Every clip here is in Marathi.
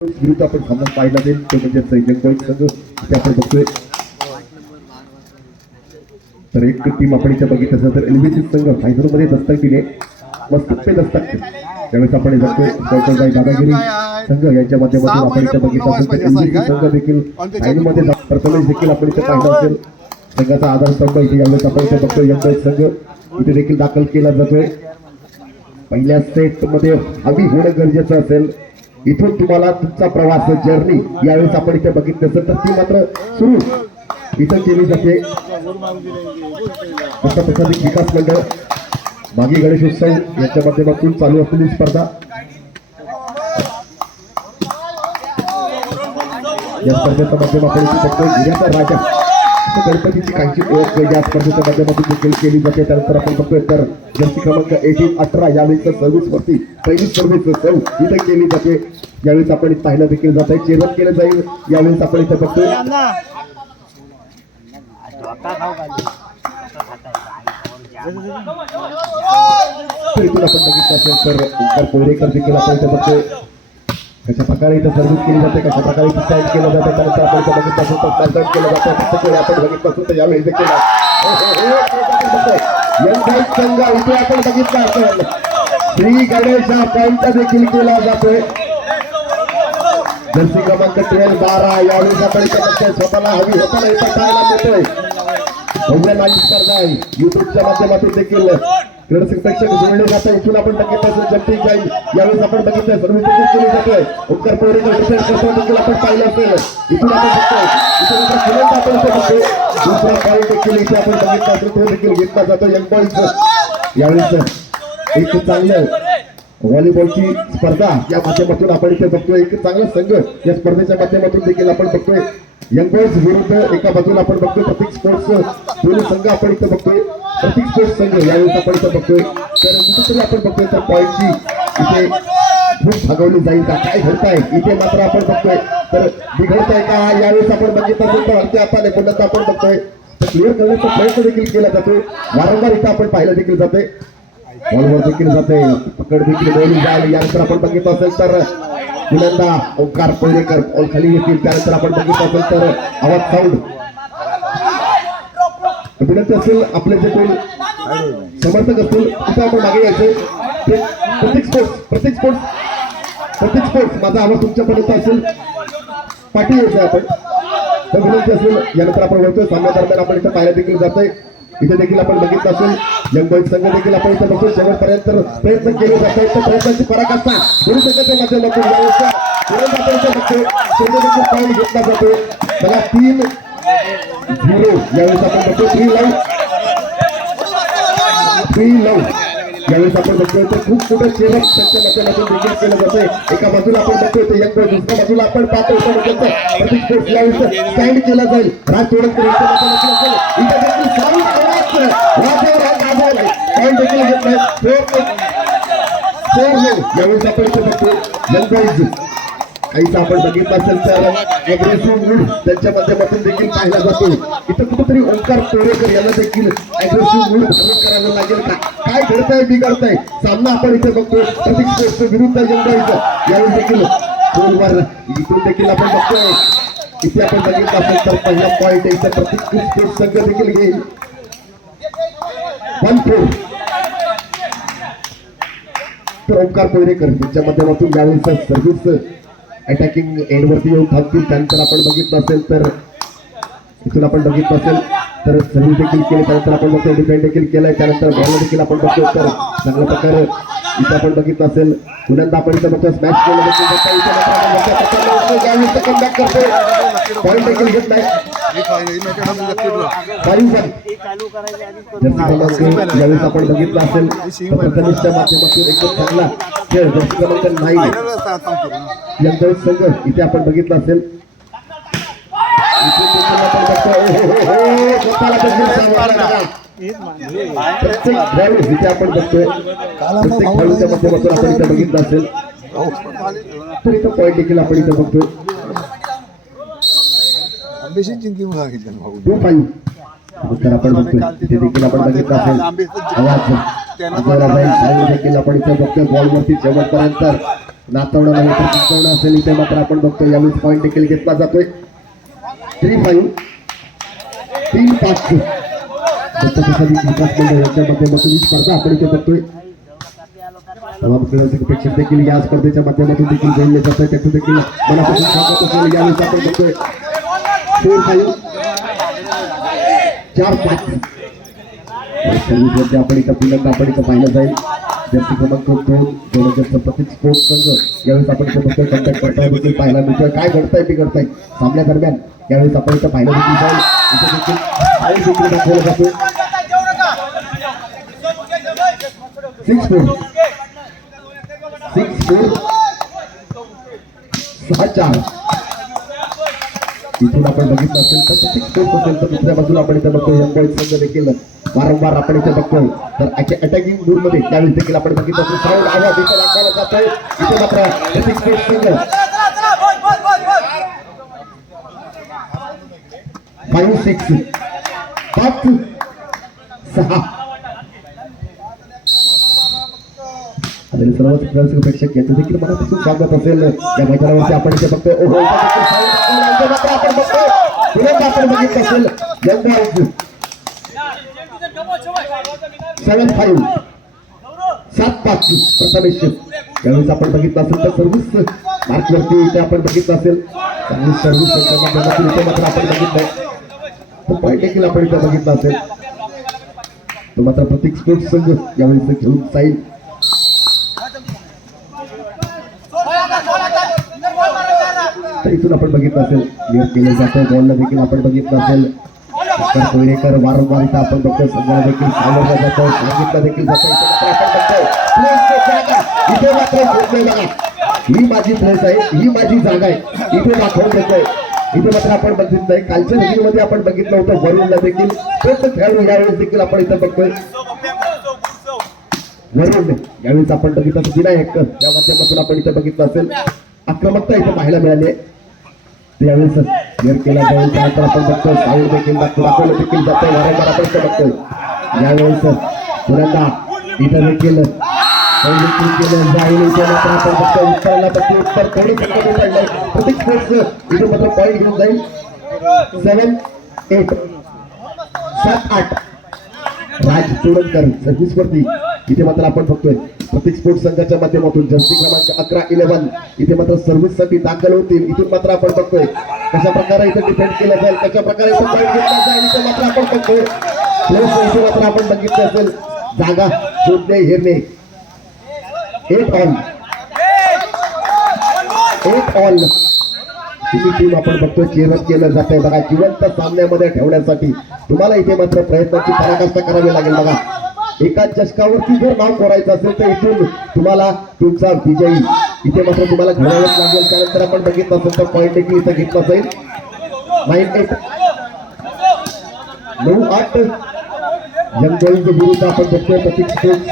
विरुद्ध आपण सामना पाहिला जाईल तो म्हणजे सैनिक पॉईंट संघ ते आपण बघतोय. तर एक टीम आपण इथे बघितलं असं तर एलबीसी संघ फायनलमध्ये दस्तक दिले मस्त पे दस्तक त्यावेळेस आपण बघतोय दादागिरी संघ यांच्या माध्यमातून आपण इथे बघितलं असेल तर एलबीसी संघ देखील फायनलमध्ये प्रथमेश देखील आपण इथे पाहिलं असेल. संघाचा आधारस्तंभ इथे यावेळेस आपण इथे बघतोय यंग संघ इथे देखील दाखल केला जातोय. पहिल्या सेट मध्ये हवी होणं गरजेचं असेल. इथून तुम्हाला तुमचा प्रवास जर्नी यावेळेस आपण इथे बघितलं असेल तर ती मात्र सुरू इथं केली जाते. विकास मंडळ मागी गणेशोत्सव यांच्या माध्यमातून चालू असलेली स्पर्धा या स्पर्धेच्या माध्यमातून बघतोय राजा गणपतीची काहीची ओळख या स्पर्धेच्या माध्यमातून देखील केली जाते. त्यानंतर आपण बघतोय तर जर्सी क्रमांक 18-18 यावेळेस सर्व्हिस वरती पहिली सर्व्हिस इथे केली जाते. यावेळेस आपण पाहायला देखील जात आहे चेरत केलं जाईल. यावेळेस आपण इथे बघतोय इथून आपण बघितलं असेल तर ओंकार पोरेकर देखील आपण इथे बघतोय कशा प्रकारे इथं सर्व्हिस केली जाते कशा प्रकारे इथं स्टँड केलं जातं. त्यानंतर आपण इथं बघितलं असेल तर स्टँड केलं जातं आपण बघितलं असेल तर यावेळी देखील संघ इथे आपण बघितलं असेल श्री गणेश हा पॉईंट देखील केला जातोय. जर्सी क्रमांक 12 यावेळेस आपण इथं बघतोय स्वतःला हवी होताना इथं पाहायला मिळतोय. भव्य नाट्य स्पर्धा आहे युट्यूबच्या माध्यमातून देखील क्रीडा प्रेक्षक जोडले जातात. इथून आपण बघितलं असेल जम्पिंग जाईल यावेळेस आपण बघितलं सर्व्हिस देखील केली जातोय. ओंकार पोरेकर डिफेंड करतो देखील आपण पाहिलं असेल. इथून आपण बघतोय इथून आपण इथे बघतोय दुसरा पॉईंट देखील इथे आपण बघितलं असेल तो देखील घेतला जातो. यंग बॉईज यावेळेस एक चांगलं व्हॉलीबॉलची स्पर्धा या माध्यमातून आपण इथे बघतोय. एक चांगला संघ या स्पर्धेच्या माध्यमातून देखील आपण बघतोय. यंग बॉईज विरुद्ध एका बाजूला आपण बघतोय प्रतीक स्पोर्ट्स दोन्ही संघ आपण इथे बघतोय. प्रतीक स्पोर्ट्स संघ यावेळेस आपण इथे बघतोय तर कुठेतरी आपण बघतोय तर पॉईंटची इथे खूप भागवली जाईल का काय घडताय इथे मात्र आपण बघतोय तर बिघडताय का यावेळेस आपण बघितलं असेल तर हलक्या हाताने पुन्हा आपण बघतोय तर क्लिअर करण्याचा प्रयत्न देखील केला जातोय. वारंवार इथं आपण पाहिलं देखील जाते बॉलवर देखील जाते पकड देखील बोलली जाईल. यानंतर आपण बघितलं असेल तर पुन्हा ओंकार पोरेकर बॉल खाली येतील. त्यानंतर आपण बघितलं असेल तर आवाज साऊंड विनंती असेल आपले जे कोण समर्थक असतील तिथे आपण मागे यायचे. प्रतीक स्पोर्ट्स माझा आवाज तुमच्यापर्यंत असेल पाठी यायचं आपण तर विनंती असेल. यानंतर आपण बोलतोय सामन्या दरम्यान आपण इथं पाहायला देखील जातोय. इथे देखील आपण बघितलं असेल यंग बॉईज संघ देखील आपण इथे बघतो शेवटपर्यंत प्रयत्न केले जात आहेत. प्रयत्नाची पराकाष्ठा दोन्ही संघाच्या माध्यमातून यावेळेस आपण इथे बघतो देखील पॉईंट घेतला जातो. बघा 3-0 यावेळेस आपण बघतो 3 लव यावेळेस आपण बघतोय तर खूप मोठं चेरप त्यांच्या माध्यमातून देखील केलं जातंय. एका बाजूला आपण बघतोय ते यंग बॉईज दुसऱ्या बाजूला आपण पाहतो प्रतीक स्पोर्ट्स यावेळेस स्टँड केला जाईल. राज चोडकर यांच्या माध्यमातून असेल इथे देखील देखील घेत यावेळेस आपण इथे बघतो यंग बॉईज काहीचा आपण बघितलं असेल तर अग्रेसिव्ह मूड त्यांच्या माध्यमातून देखील पाहिला जातो. इथं कुठेतरी ओंकार पोरेकर यांना देखील अग्रेसिव्ह मूड धारण करावं लागेल का काय घडतंय बिघडतंय सामना आपण इथे बघतो. प्रतीक स्पोर्ट्स विरुद्ध यंग बॉईज यावेळेस देखील गोलवर इथून देखील आपण बघतोय. इथे आपण बघितलं असेल तर पहिला पॉईंट इथे प्रतीक स्पोर्ट्स संघ देखील घेईल 1-4. तर ओंकार पोरेकर त्यांच्या माध्यमातून यावेळेस सर्व्हिस अटॅकिंग एंडवरती येऊन थांबतील. त्यानंतर आपण बघितलं असेल तर इथून आपण बघितलं असेल तर सर्व्हिस देखील केली. त्यानंतर आपण बघतो डिफेंड देखील केलंय. त्यानंतर बॉल देखील आपण बघतो तर चांगल्या प्रकारे इथे आपण बघितलं असेल पुन्हा आपण इथे बघतो स्मॅश केलं देखील करतो पॉईंट देखील घेत नाही. यावेळेस आपण बघितलं असेल प्रथमेशच्या माध्यमातून एकदम चांगला खेळ जर्सी क्रमांक 9 यंग संघ इथे आपण बघितलं असेल. प्रत्येक खेळाडू इथे आपण बघतोय प्रत्येक खेळाडूच्या माध्यमातून आपण इथे बघितलं असेल तर इथं पॉईंट देखील आपण इथे बघतोय. 2-5 तर आपण बघतोय तिथे देखील आपण बघितलं असेल आवाज देखील आपण इथे बघतोय बॉलवरती शेवटपर्यंत नाचवणं नाही तर नाचवणं असेल इथे मात्र आपण बघतोय यावेळेस पॉईंट देखील घेतला जातोय 3-5 3-5 विकास मंडळ यांच्या माध्यमातून ही स्पर्धा आपण इथे बघतोय तमाम खेळाचे प्रेक्षक देखील या स्पर्धेच्या माध्यमातून देखील जोडले जात आहे त्याचं देखील मनापासून स्वागत असेल यावेळेस आपण बघतोय 4-5 4-5 सर्विसवरती आपण इथं पुन्हा आपण इथं पाहिलं जाईल जर्सी क्रमांक 2 प्रतीक स्पोर्ट्स संघ यावेळेस आपण इथं बघतोय कॉन्टॅक्ट करताय देखील पाहायला मिळतोय काय घडतंय बिघडतंय सामन्यादरम्यान यावेळेस आपण इथं पाहिलं देखील जाईल इथं देखील फाईल देखील दाखवलं जातोय 6-4 6-4 इथून आपण बघितलं असेल तर 6-4 असेल तर दुसऱ्या बाजूला आपण इथं बघतोय यंग बॉईज संघ देखील वारंवार आपण इथे बघतोय तर अटॅकिंग मूड मध्ये त्यावेळेस देखील आपण बघितलं असेल साऊंड आवाज देखील ऐकायला जातोय इथे मात्र संघ 5-6 5-6 आणि सर्वच खेळाडू प्रेक्षक यांचं देखील मनापासून स्वागत असेल या मैदानावरती आपण इथे बघतोय ओहो मात्र आपण बघतोय पुन्हा आपण बघितलं असेल यंग बॉईज 7-5 7-5 प्रथमेश यावेळेस आपण बघितलं असेल तर सर्व्हिस मार्कवरती इथे आपण बघितलं असेल सर्व्हिस इथे मात्र आपण बघितलंय तो पॉईंट देखील आपण इथे बघितला असेल तो मात्र प्रत्येक स्पोर्ट्स संघ यावेळेस घेऊन जाईल तर इथून आपण बघितलं असेल क्लिअर केलं जातं बॉलला देखील आपण बघितलं असेल कोळेकर वारंवार इथं आपण बघतोय संघाला देखील सावरलं जातं सांगितलं देखील जातं इथे मात्र बघतोय बघा ही माझी प्लेस आहे ही माझी जागा आहे इथे दाखवून देतोय इथे मात्र आपण बघितलंय कालच्या मध्ये आपण बघितलं होतं वरुणला देखील तोच खेळाडू यावेळेस देखील आपण इथं बघतोय वरुण यावेळेस आपण बघितलं विनायक या माध्यमातून आपण इथं बघितलं असेल आक्रमकता इथं पाहायला मिळाली त्यावेळेस क्लिअर केला जाईल त्यानंतर आपण बघतोय साऊंड देखील दाखवलं देखील जातोय वारंवार आपण इथं बघतोय यावेळेस पुन्हा इथं देखील केलं जाईल इथे मात्र आपण बघतोय उत्तराला बघतोय उत्तर थोडी संकट पडलंय प्रत्येक स्पोर्ट्स इथे मात्र पॉईंट घेऊन जाईल 7-8 7-8 राज तोडणकर सर्व्हिस वरती इथे मात्र आपण बघतोय प्रत्येक स्पोर्ट्स संघाच्या माध्यमातून जर्सी क्रमांक 11-11 इथे मात्र सर्व्हिस साठी दाखल होतील इथून मात्र आपण बघतोय कशा प्रकारे इथे डिफेंड केलं जाईल कशा प्रकारे इथे पॉईंट घेतला जाईल इथे मात्र आपण बघतोय इथे मात्र आपण बघितलं असेल जागा शोधणे हेरणे 8 ऑल ही टीम आपण बघतोय चेअरअप केलं जात आहे बघा जिवंत सामन्यामध्ये ठेवण्यासाठी तुम्हाला इथे मात्र प्रयत्नाची पराकाष्ठा करावी लागेल बघा एका चषकावरती जर नाव कोरायचं असेल तर इथून तुम्हाला तुमचा विजयी इथे मात्र तुम्हाला घडावंच लागेल त्यानंतर आपण बघितलं असेल तर पॉईंट देखील इथं घेतला जाईल 9-8 9-8 यंग बॉईज विरुद्ध आपण बघतोय प्रत्येक स्पोर्ट्स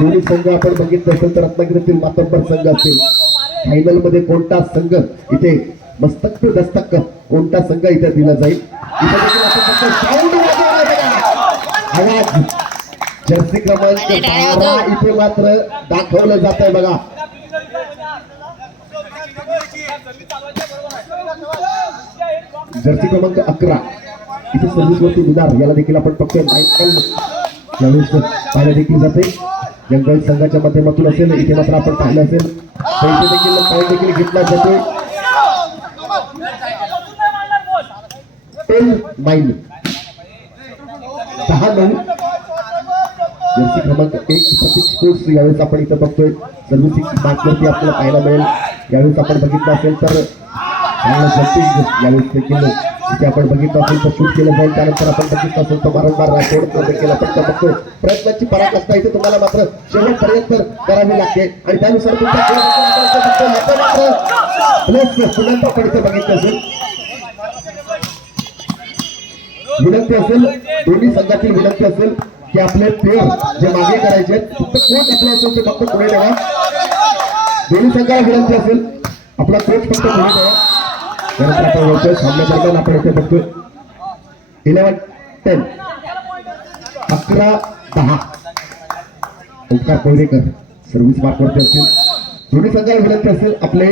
दोन्ही संघ आपण बघितलं असेल तर रत्नागिरीतील मातब्बर संघ असेल फायनल मध्ये कोणता संघ इथे मस्तक पे दस्तक कोणता संघ इथे दिला जाईल इथे देखील आपण बघतोय साऊंड आवाज जर्सी क्रमांक 12 इथे मात्र दाखवलं जात आहे बघा जर्सी क्रमांक 11 इथे सर्व्हिस वरती विदार याला देखील आपण बघतोय मायकल यावेळेस पाहिलं देखील जाते जंगल संघाच्या माध्यमातून असेल इथे मात्र आपण पाहिलं असेल पैसे देखील पॉईंट देखील घेतला जातोय 10-9 10-9 जर्सी क्रमांक 1 प्रतीक स्पोर्ट्स यावेळेस आपण इथं बघतोय सर्व्हिसिंग मार्कवरती आपल्याला पाहायला मिळेल यावेळेस आपण बघितलं असेल तर यावेळेस देखील इथे आपण बघितलं असेल तर शूट केलं जाईल त्यानंतर आपण बघितलं असेल तर वारंवार राठोड देखील आपण बघतोय प्रयत्नाची पराकाष्ठा इथे तुम्हाला मात्र शेवटपर्यंत करावी लागते आणि त्यानुसार तुमचा प्लस पुन्हा आपण इथे बघितलं असेल विनंती असेल दोन्ही संघातील विनंती असेल की आपले प्लेयर जे मागे करायचे फक्त कोच आपला असेल ते फक्त पुढे ठेवा दोन्ही संघाला विनंती असेल आपला कोच फक्त पुढे ठेवा त्यानंतर आपण बघतोय सामन्या दरम्यान आपण इथे बघतोय 11-10 11-10 ओंकार कोळेकर सर्व्हिस मार्कवरती असतील दोन्ही संघाला विनंती असेल आपले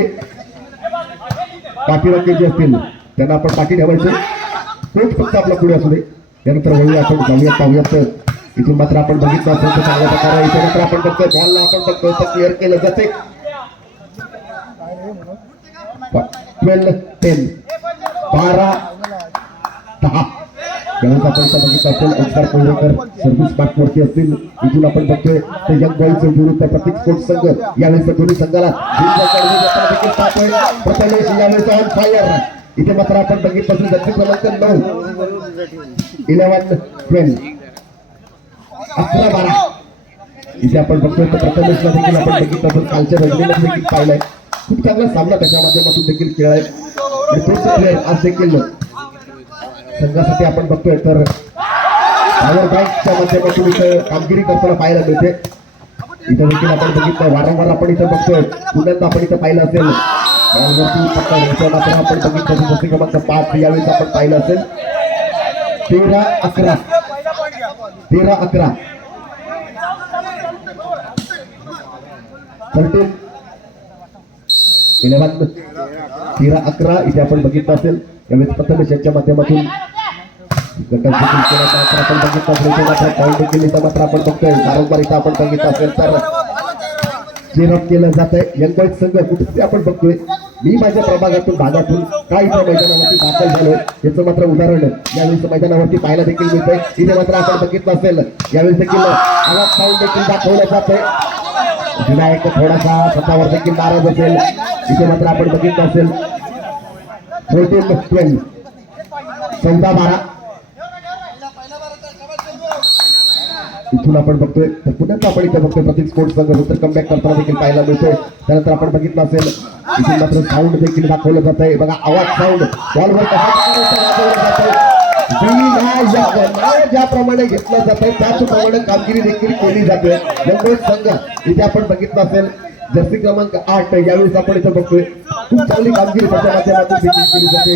पाठीराखे जे असतील त्यांना आपण पाठी ठेवायचं, तोच फक्त आपला पुढे असू दे. त्यानंतर वळूया आपण जाऊयात पाहूयात. इथून मात्र आपण बघितलं असेल तर चांगल्या प्रकारे त्यानंतर आपण बघतोय बॉलला आपण बघतोय तर क्लिअर केलं जाते. 12-10 12-10. त्यानंतर आपण बघितलं असेल ओंकार कोल्हेकर सर्व्हिस मार्कवरती असतील. इथून आपण बघतोय ते यंग बॉईज विरुद्ध प्रतीक स्पोर्ट्स संघ. यावेळेस दोन्ही संघाला प्रथमेश यावेळेस ऑन फायर. इथे मात्र आपण बघितलं असेल जर्सी क्रमांक 9 11-12 11-12. इथे आपण बघतोय तर प्रथमेशला देखील आपण बघितलं असेल कालच्या रजनीला देखील पाहिलंय. खूप चांगला सामना त्याच्या माध्यमातून देखील खेळाय आणि तोच प्लेअर आज देखील संघासाठी आपण बघतोय तर पॉवर बँकच्या माध्यमातून इथं कामगिरी करताना पाहायला मिळते. इथं देखील आपण बघितलं वारंवार आपण इथं बघतोय पुण्यांदा आपण इथं पाहिलं असेल मात्र आपण बघितलं जसे क्रमांक 5 यावेळेस आपण पाहिलं असेल 13-11 13-11 13-11 इथे आपण बघितलं असेल. यावेळेस प्रथमेश यांच्या माध्यमातून गटात आपण बघितलं असेल पॉईंट देखील इथं मात्र आपण बघतोय वारंवार इथं आपण बघितलं असेल तर चेअरअप केलं जात आहे. यंग बॉईज संघ कुठे आपण बघतोय मी माझ्या प्रभागातून भागातून काय इथं मैदानावरती दाखल झालोय याचं मात्र उदाहरण यावेळेस मैदानावरती पाहायला देखील मिळतंय. इथे मात्र आपण बघितलं असेल यावेळेस देखील आवाज साऊंड देखील दाखवलं जात आहे. विनायक थोडासा स्वतःवर देखील नाराज असेल. इथे मात्र आपण बघितलं असेल 14-12 14-12. इथून आपण बघतोय तर पुन्हा आपण इथे बघतोय प्रतीक स्पोर्ट्स संघ नंतर कमबॅक करताना देखील पाहायला मिळतोय. त्यानंतर आपण बघितलं असेल इथून मात्र साऊंड देखील दाखवलं जात आहे. बघा आवाज साऊंड बॉलवर ज्याप्रमाणे घेतलं जात आहे त्याचप्रमाणे कामगिरी देखील केली जाते. यंग संघ इथे आपण बघितलं असेल जर्सी क्रमांक 8 यावेळेस आपण इथं बघतोय खूप चांगली कामगिरी त्याच्या माध्यमातून देखील केली जाते.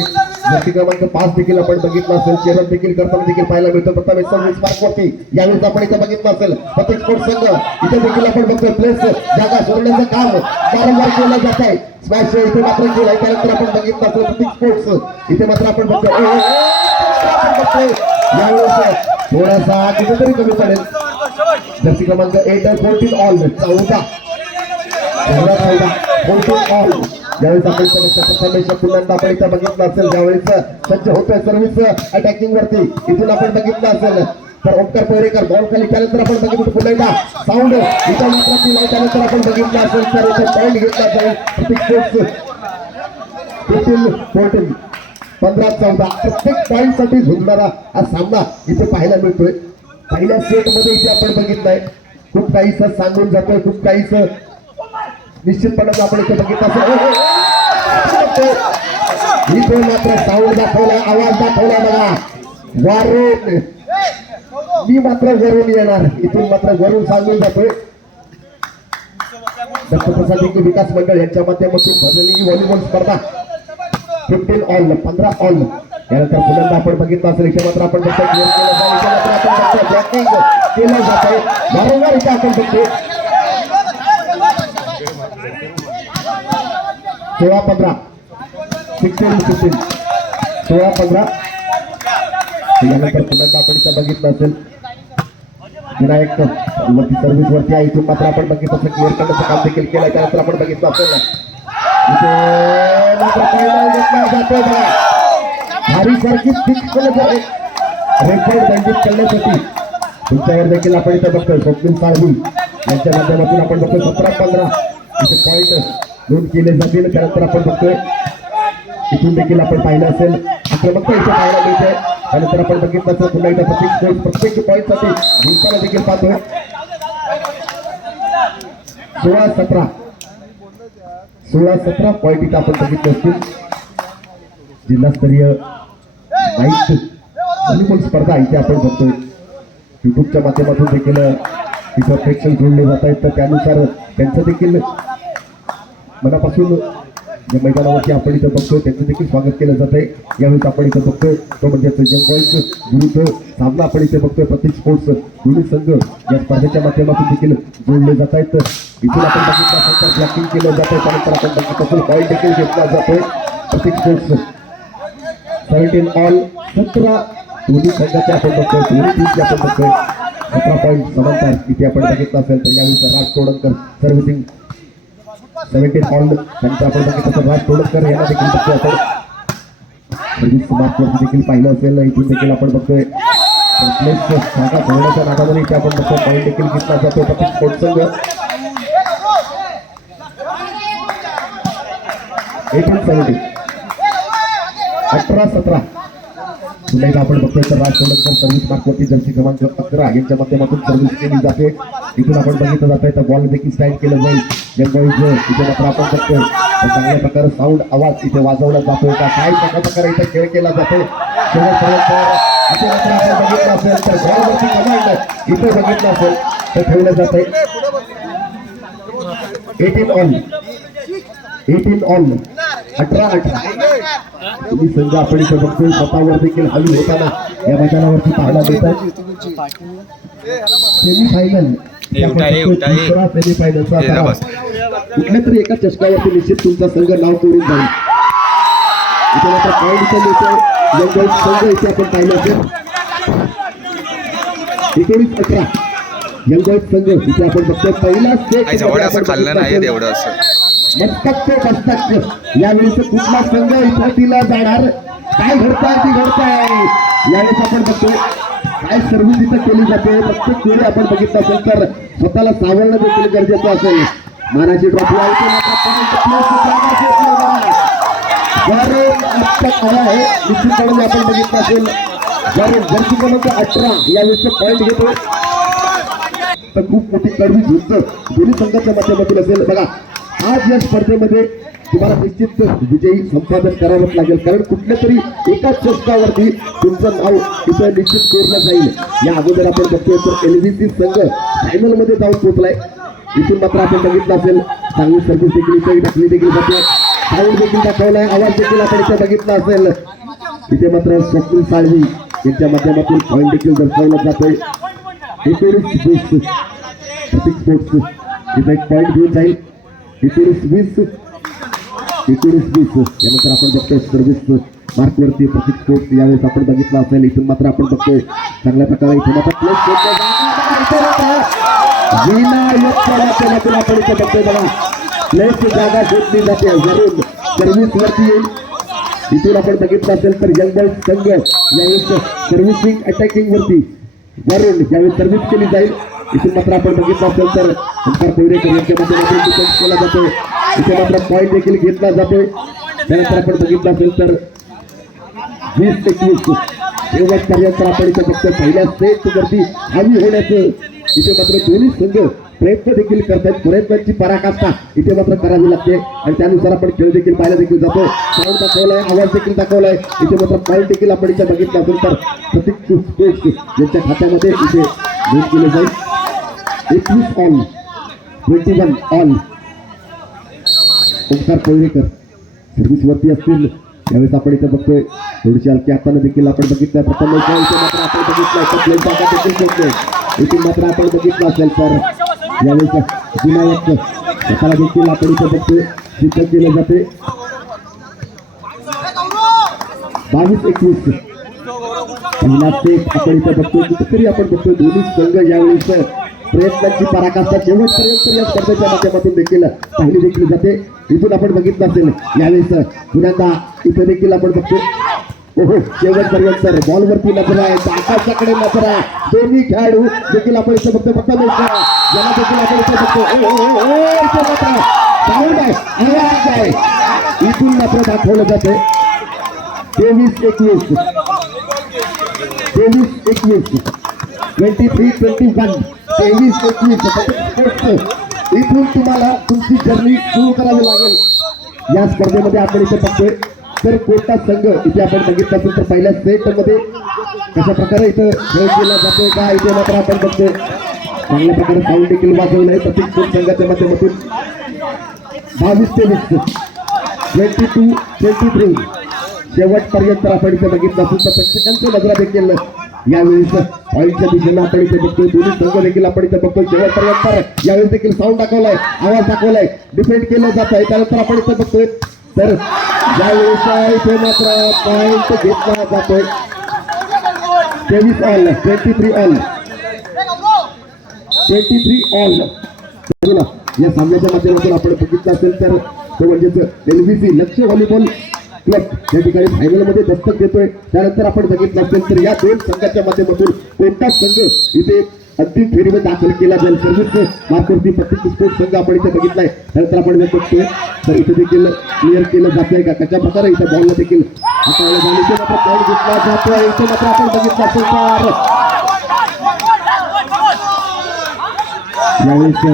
जर्सी क्रमांक 5 देखील आपण बघितलं असेल चेअरअप देखील करताना देखील पाहायला मिळतं. प्रथम सर्व्हिस मार्कवरती यावेळेस आपण इथं बघितलं असेल प्रतीक स्पोर्ट्स संघ इथे देखील आपण बघतोय प्लेस जागा सोडण्याचं काम वारंवार केलं जात आहे. स्मॅश इथे मात्र केलं आहे. त्यानंतर आपण बघितलं असेल प्रतीक स्पोर्ट्स इथे मात्र आपण बघतोय यावेळेस थोडासा कुठेतरी कमी पडेल. जर्सी क्रमांक 8-14 ऑल 14 ऑल. ज्यावेळेस आपण पुन्हा आपण इथं बघितलं असेल ज्यावेळेस सज्ज होतोय सर्व्हिस अटॅकिंग वरती. इथून आपण बघितलं असेल तर ओंकार कोरेकर बॉल खाली. त्यानंतर आपण बघितलं पुन्हा एकदा साऊंड इथं मात्र केला. त्यानंतर आपण बघितलं असेल तर इथे पॉईंट घेतला जाईल प्रत्येक 15-14 15-14 प्रत्येक पॉईंट साठी झुंजणारा हा सामना इथे पाहायला मिळतोय. पहिल्या सेट मध्ये इथे आपण बघितलंय खूप काहीच सांगून जातोय खूप काहीच निश्चितपणे आपण इथे बघितलं असेल. इथे मात्र साऊंड दाखवला आवाज दाखवला बघा वरून मी मात्र वरून येणार. इथून मात्र वरून सांगून जातोय दत्तप्रसाद विकास मंडळ यांच्या माध्यमातून भरलेली व्हॉलीबॉल स्पर्धा 15 ऑल 15 ऑल. यानंतर पुन्हा आपण बघितलं असेल इथे मात्र आपण केलं जात आहे वारंवार इथे आपण बघतो 16-15 16-15 16-15. यानंतर पुन्हा आपण इथं बघितलं असेल विनायक वरती सर्व्हिस वरती आहे. इथून मात्र आपण बघितलं असेल क्लिअर करण्याचं काम देखील केलं. त्यानंतर आपण बघितलं असेल इथे भारीसारखी रेकॉर्ड दंडित करण्यासाठी तुमच्यावर देखील आपण इथं बघतोय स्वप्नील साळवी यांच्या माध्यमातून आपण बघतोय 17-15 इथे पॉईंट नोंद केले जातील. त्यानंतर आपण बघतोय इथून देखील आपण पाहिलं असेल आक्रमकता इथे पाहायला मिळते. त्यानंतर आपण बघितलं असेल पुन्हा एकदा प्रत्येक पॉईंट साठी जिंकताना देखील पाहतोय 16-17 पॉईंट इथं आपण बघितले असतील. जिल्हास्तरीय नाईट व्हॉलीबॉल स्पर्धा इथे आपण बघतोय. युट्यूबच्या माध्यमातून देखील इथं प्रेक्षक जोडले जात आहेत तर त्यानुसार त्यांचं देखील मनापासून ज्या मैदानावरती आपण इथं बघतोय त्यांचं देखील स्वागत केलं जात आहे. यावेळेस आपण इथं बघतोय तो म्हणजे यंग बॉईज विरुद्ध सामना आपण इथे बघतोय प्रतीक स्पोर्ट्स दोन्ही संघ या स्पर्धेच्या माध्यमातून देखील जोडले जात आहेत. इथून आपण बघितलं असेल तर ब्लॉकिंग केलं जातंय, त्यानंतर आपण बघितलं असेल पॉईंट देखील घेतला जातोय. प्रत्येक स्पोर्ट्स 17 ऑल 17 दोन्ही संघाचे आपण बघतोय, दोन्ही टीमचे आपण बघतोय 17 पॉईंट समांतर. इथे आपण बघितलं असेल तर यावेळी राज तोडणकर सर्व्हिसिंग 17 ऑल त्यांचं आपण बघितलं तर राज तोडणकर यांना देखील बघतोय आपण. सर्व्हिस मार्कवरती देखील पाहिलं असेल, इथून देखील आपण बघतोय जागा धरण्याच्या नादामध्ये इथे आपण बघतोय पॉईंट देखील घेतला जातो. प्रत्येक स्पोर्ट्स संघ 18-17 18-17 पुन्हा एकदा आपण बघतोय तर राज तोडणकर सर्व्हिस मार्कवरती जर्सी क्रमांक 11 यांच्या माध्यमातून सर्व्हिस केली जाते. इथून आपण बघितलं जातंय तर बॉल देखील स्टँड केलं जाईल. इथे मात्र आपण बघतोय चांगल्या प्रकारे साऊंड आवाज इथे वाजवला जातोय का काय प्रकारे इथे खेळ केला जातो. इथे मात्र आपण बघितलं असेल तर बॉलवरती कमांड इथे बघितलं असेल तर ठेवलं जातंय. 18 ऑल 18-18 तुम्ही संघ आपण इथे बघतोय स्वतःवर देखील हवी होताना या मैदानावरती पाहायला मिळतात. सेमीफायनल सेमीफायनलचा कुठल्या तरी एका चषकावरती निश्चित तुमचा संघ नाव करून जाईल. इथे मात्र पॉईंट मिळतोय संघ इथे आपण पाहिलं असेल 19-18 यंग संघ इथे आपण बघतोय पहिला सेट खाल्लं नाही तेवढं असं मस्तक यावेळेस कुठला संघ इथं दिला जाणार काय घडताय ती घडताय यावेळेस आपण बघतोय काय सर्व्हिस इथं केली जाते. प्रत्येक वेळी आपण बघितलं असेल तर स्वतःला सावरणं देखील गरजेचं असेल. महाराष्ट्र ट्रॉफी आहे निश्चितपणे आपण बघितलं असेल जर्सी क्रमांक 18 यावेळेस पॉईंट घेतो तर खूप मोठी कडवी झुंज दोन्ही संघाच्या माध्यमातून असेल. बघा आज या स्पर्धेमध्ये तुम्हाला निश्चित विजयी संपादन करावंच लागेल, कारण कुठल्या तरी एकाच चषकावरती तुमचं नाव इथं निश्चित कोरलं जाईल. या अगोदर आपण बघतोय तर LVC संघ फायनलमध्ये जाऊन पोहोचलाय. इथून मात्र आपण बघितलं असेल चांगली सर्व्हिस देखील इथे टाकली देखील जाते, साऊंड देखील दाखवलाय, आवाज देखील आपण इथे बघितला असेल. इथे मात्र स्वप्नील साळवी यांच्या माध्यमातून पॉईंट देखील दर्शवला जातोय. 19-20 प्रत्येक स्पोर्ट्स इथं एक पॉईंट घेऊन जाईल. 19-20 यानंतर आपण बघतोय सर्व्हिस मार्कवरती प्रत्येक स्पोर्ट्स यावेळेस आपण बघितलं असेल. इथून मात्र आपण बघतोय चांगल्या प्रकारे इथे मात्र आपण इथे बघतोय बघा प्लेस जागा शोधली जाते जरूर सर्व्हिस वरती येईल. इथून आपण बघितलं असेल तर यंग बॉयज संघ यावेळेस सर्व्हिसिंग अटॅकिंग वरती वरून यावेळेस सर्व्हिस केली जाईल. इथून मात्र आपण बघितलं असेल तर ओंकार कोयरेकर यांच्या माध्यमातून डिफेन्स केला जातोय. इथे मात्र पॉईंट देखील घेतला जातोय. त्यानंतर आपण बघितलं असेल तर 20-21 शेवटपर्यंत आपण इथे फक्त पहिल्या सेट वरती हवी होण्याचं इथे मात्र दोन्ही संघ प्रयत्न देखील करतात. प्रयत्नांची पराकाष्ठा इथे मात्र करावी लागते आणि त्यानुसार आपण खेळ देखील पाहायला देखील जातो. साऊंड दाखवलाय, आवाज देखील दाखवलाय. इथे मात्र पॉईंट देखील आपण इथे बघितलं असेल तर प्रत्येक स्पोर्ट्स यांच्या खात्यामध्ये इथे नोंद केले जाईल. 21 ऑल 21 ऑल ओंकार कोयरेकर सर्व्हिस वरती असतील. यावेळेस आपण इथे बघतोय थोडीशी हलकी हाताने देखील आपण बघितलं. प्रथम मात्र आपण बघितलं इथून मात्र आपण बघितलं असेल तर यावेळेस विनायक स्वतःला देखील आपण इथे बघतोय सिद्ध केलं जाते. 22-21 पहिला सेट आपण इथे बघतोय. कुठेतरी आपण बघतोय दोन्ही संघ यावेळेस प्रयत्नांची पराकाष्ठा शेवटपर्यंत या स्पर्धेच्या माध्यमातून देखील पाहिली देखील जाते. इथून आपण बघितलं असेल यावेळेस पुन्हा इथे देखील आपण बघतो ओहो शेवटपर्यंत बॉलवरती नजर आहे, आकाशाकडे नजर आहे. दोन्ही खेळाडू देखील आपण इथे बघतो. प्रथम ज्याला देखील आपण इथे बघतो इथे मात्र साऊंड आहे, आवाज आहे. इथून मात्र दाखवलं जाते 23-21 23-21 23-21 23-21 इथून तुम्हाला तुमची जर्नी सुरू करावी लागेल या स्पर्धेमध्ये. आपण इथे बघतोय तर कोटा संघ इथे आपण बघितलं असेल तर पहिल्या सेट मध्ये कशा प्रकारे इथं खेळ केला जातोय का इथे मात्र आपण बघतोय चांगल्या प्रकारे साऊंड देखील वाजवलाय प्रत्येक कोट संघाच्या माध्यमातून. 22-23 22-23 शेवटपर्यंत आपण इथे बघितलं असेल तर प्रेक्षकांच्या नजरा देखील यावेळेस पॉईंटच्या दिशेनं आपण इथे बघतोय दोन्ही संघ देखील आपण इथे बघतोय शेवटपर्यंत यावेळेस देखील साऊंड दाखवलाय आवाज दाखवलाय डिफेंड केलं जात आहे त्यानंतर आपण इथे बघतोय तर यावेळेस इथे मात्र पॉईंट घेतला जातोय 23 ऑल 23 ऑल 23 ऑल या सामन्याच्या माध्यमातून आपण बघितलं असेल तर तो म्हणजेच एलव्हीसी लक्ष्य व्हॉलीबॉल क्लब या ठिकाणी फायनल मध्ये दस्तक देतोय त्यानंतर आपण बघितलं असेल तर या दोन संघाच्या माध्यमातून कोणताच संघ इथे अंतिम फेरीमध्ये दाखल केला जाईल सर्विस मार्कवरती प्रत्येक स्पोर्ट संघ आपण इथे बघितलाय त्यानंतर आपण बघतोय तर इथे देखील क्लिअर केलं जातंय का कशा प्रकारे इथे बॉलला देखील हाताळलं जाईल इथे मात्र बॉल घेतला जातोय इथे मात्र आपण बघितलं असेल तर यावेळेस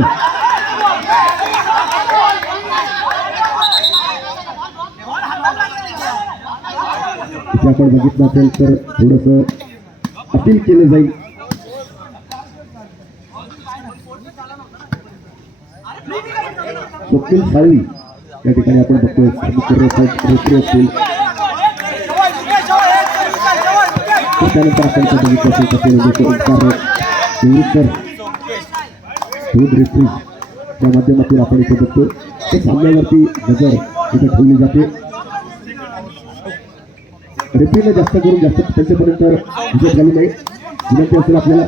आपण बघितलं असेल तर थोडस अपील केलं जाईल स्वप्नील साळवी या ठिकाणी आपण बघतोय असतील त्यानंतर आपण बघितलं असेल त्या माध्यमातून आपण इथे बघतो ते सामन्यावरती नजर इथे ठेवली जाते रेफरीने जास्त करून जास्त त्यांच्यापर्यंत विजय झाली नाही विनंती असेल आपल्याला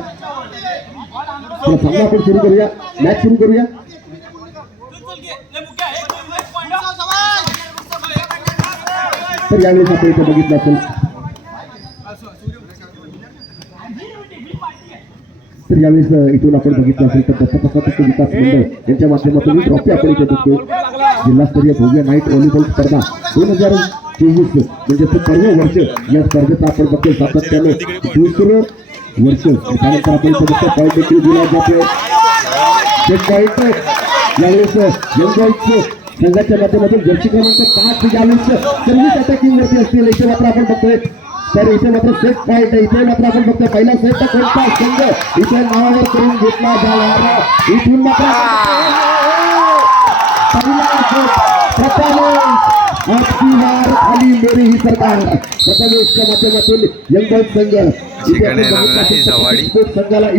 सामना आपण सुरू करूया मॅच सुरू करूया तर यावेळेस आपण इथे बघितलं असेल तर यावेळेस इथून आपण बघितलं असेल तर दत्तप्रसाद विकास मंडळ यांच्या माध्यमातून ट्रॉफी आपण इथे बघतो जिल्हास्तरीय भव्य नाईट व्हॉलीबॉल स्पर्धा 2024 म्हणजे पहिलं वर्ष या स्पर्धेचा आपण बघतो सातत्याने दुसरं वर्ष त्यानंतर आपण इथे बघतो पॉईंट देखील दिला जातोय यावेळेस यंग संघाच्या माध्यमातून जर्सी क्रमांक 5 यावेळेस सर्व्हिस अटॅकिंग वरती असतील इथे मात्र आपण बघतोय तर इथे मात्र सेट पॉईंट आहे इथे मात्र आपण बघतोय पहिला सेट कोणता संघ इथे नावावर करून घेतला जाणार इथून मात्र खाली मेरी ही सरकार प्रथमेशच्या माध्यमातून यंग संघ इथे संघाला